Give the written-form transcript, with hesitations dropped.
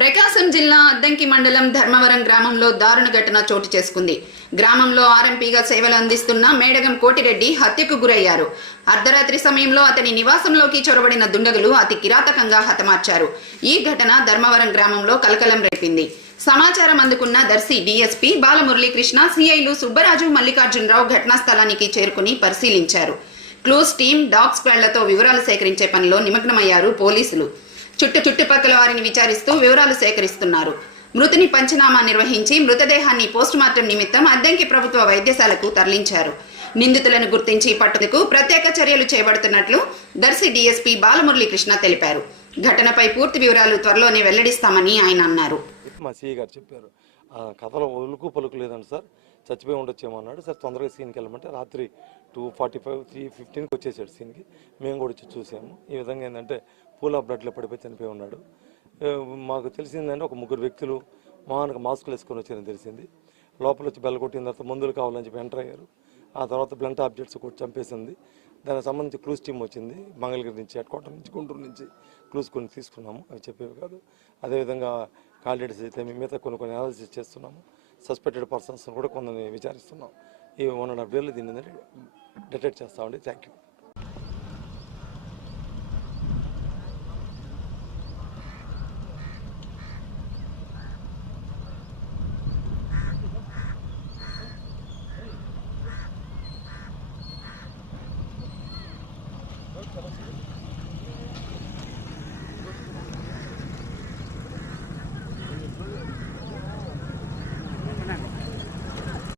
ప్రకాశం జిల్లా అద్దంకి మండలం ధర్మవరం గ్రామంలో దారుణ ఘటన చోటు చేసుకుంది. గ్రామంలో ఆర్ఎంపీగా సేవలు అందిస్తున్న మేడగం కోటిరెడ్డి హత్యకు గురయ్యారు. అర్ధరాత్రి సమయంలో అతని నివాసంలోకి చొరబడిన దుండగులు అతి కిరాతకంగా హతమార్చారు. ఈ ఘటన ధర్మవరం గ్రామంలో కలకలం రేపింది. సమాచారం అందుకున్న దర్శి డీఎస్పీ బాలమురళీకృష్ణ, సిఐలు సుబ్బరాజు, మల్లికార్జునరావు ఘటనా స్థలానికి చేరుకుని పరిశీలించారు. క్లూస్ టీం, డాగ్ స్క్వాడ్లతో వివరాలు సేకరించే పనిలో నిమగ్నమయ్యారు పోలీసులు. చుట్టుపక్కల వారిని విచారిస్తూ వివరాలు సేకరిస్తున్నారు. మృతుని పంచనామా నిర్వహించి మృతదేహాన్ని పోస్టుమార్టం నిమిత్తం అద్దంకి ప్రభుత్వ వైద్యశాలకు తరలించారు. నిందితులను గుర్తించి పట్టుటకు ప్రత్యేక చర్యలు చేపడుతున్నట్లు దర్శి డీఎస్పీ బాలమురళీకృష్ణ తెలిపారు. ఘటనపై పూర్తి వివరాలు త్వరలోనే వెల్లడిస్తామని ఆయన అన్నారు. మా సిఐ గారు చెప్పారు, కథలో ఒలుకు పలుకు లేదండి సార్, చచ్చిపోయి ఉండొచ్చేమో అన్నాడు. సార్ తొందరగా సీన్కి వెళ్ళమంటే రాత్రి 2:45, 3:15కి వచ్చేసాడు సీన్కి. మేము కూడా వచ్చి చూసాము. ఈ విధంగా ఏంటంటే పూల్ ఆఫ్ బ్లడ్లో పడిపోయి చనిపోయి ఉన్నాడు. మాకు తెలిసిందంటే ఒక 3 వ్యక్తులు మొహానికి మాస్కులు వేసుకొని వచ్చారని తెలిసింది. లోపల వచ్చి బెల్ల కొట్టిన తర్వాత మందులు కావాలని చెప్పి ఎంటర్ అయ్యారు. ఆ తర్వాత బ్లంట్ ఆబ్జెక్ట్స్ కొట్టి చంపేసింది. దానికి సంబంధించి క్లూస్ టీం వచ్చింది. మంగళగిరి నుంచి, హెడ్ క్వార్టర్ నుంచి, గుంటూరు నుంచి క్లూస్ కొన్ని తీసుకున్నాము. అవి చెప్పేవి కాదు. అదేవిధంగా కాండిడేట్స్ అయితే మిగతా కొన్ని అనాలిసిస్ చేస్తున్నాము. సస్పెక్టెడ్ పర్సన్స్ కూడా కొందరిని విచారిస్తున్నాం. ఈ 1.5 days దీన్ని డిటెక్ట్ చేస్తామండి. Thank you.